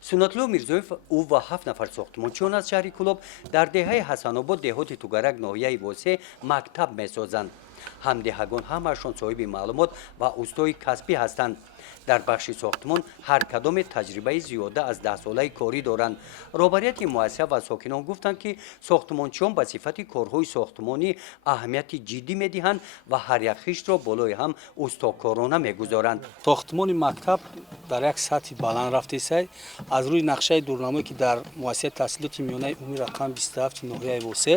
Суннатло Мирзоев ӯ ва 7 нафар сохтмончиён аз шаҳри Кӯлоб дар деҳаи Ҳасанобод деҳоти Тугарак ноҳияи Восе мактаб месозанд. ҳамдеҳагон ҳамаашон соҳиби маълумот ва устои касбӣ ҳастанд. дар бахши сохтмон ҳар кадоме таҷрибаи зиёда аз 10-солаи корӣ доранд. роҳбарияти муассиса ва сокинон гуфтанд, ки сохтмончиён ба сифати корҳои сохтмонӣ аҳамияти ҷиддӣ медиҳанд ва ҳар як хиштро болои ҳам устокорона мегузоранд. сохтмони мактаб дар як сатҳи баланд рафтесай аз рӯи нақшаи дурнамое ки дар муассисаи таҳсилоти миёнаи умуми рақами 27 ноҳияи Восе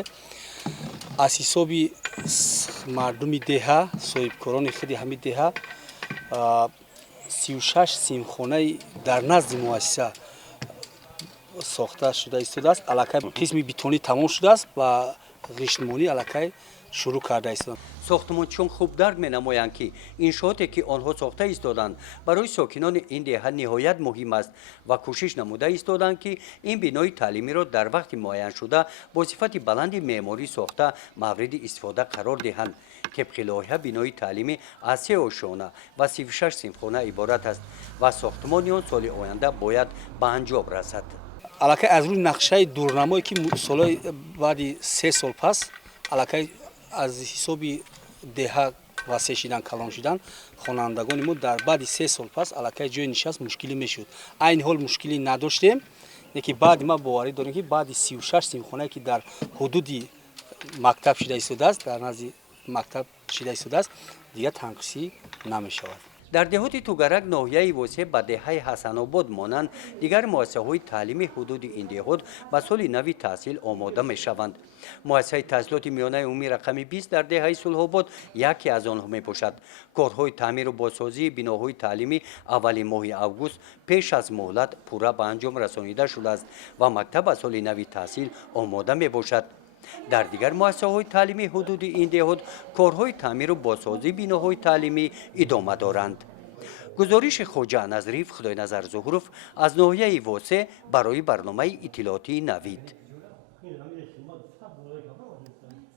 аз ҳисоби мардуми деҳа, соҳибкорони худи ҳамин деҳа 36 симхонаи дар назди муассиса сохта шуда истодааст. Аллакай қисми битонӣ тамом шудааст ва ғиштмонӣ аллакай шурӯъ карда истоданд. сохтмончиён хуб дарк менамоянд, ки иншооте ки онҳо сохта истоданд барои сокинони ин деҳа ниҳоят муҳим аст ва кӯшиш намуда истоданд, ки ин бинои таълимиро дар вақти муайян шуда бо сифати баланди меъморӣ сохта мавриди истифода қарор диҳанд. тибқи лоиҳа бинои таълимӣ аз 3 ошона ва 36 симхона иборат аст ва сохтмони он соли оянда бояд ба анҷом расад. аллакай аз рӯи нақшаи дурнамое ки солҳои баъди 3 сол пас аллакай аз ҳисоби деҳа васеъ шидан калон шидан хонандагони мо дар баъди 3 сол пас аллакай ҷои нишаст мушкилӣ мешуд. айни ҳол мушкилӣ надоштем, неки баъди ма боварӣ дорем, ки баъди 36 симхонае ки дар ҳудуди мактаб шида истодааст, дар назди мактаб шида истодааст, дигар танқисӣ намешавад. дар деҳоти Тугарак ноҳияи Восе ба деҳаи Ҳасанобод монанд дигар муассисаҳои таълими ҳудуди ин деҳот ба соли нави таҳсил омода мешаванд. муассисаи таҳсилоти миёнаи умумии рақами 20 дар деҳаи Сулҳобод яке аз онҳо мебошад. корҳои таъмиру бозсозии биноҳои таълимӣ аввали моҳи август пеш аз муҳлат пурра ба анҷом расонида шудааст ва мактаб ба соли нави таҳсил омода мебошад. дар дигар муассисаҳои таълимии ҳудуди ин деҳот корҳои таъмиру бозсозии биноҳои таълимӣ идома доранд. гузориши хоҷа Назриф Худойназар Зуҳуров аз ноҳияи Восе барои барномаи иттилоотии Навид.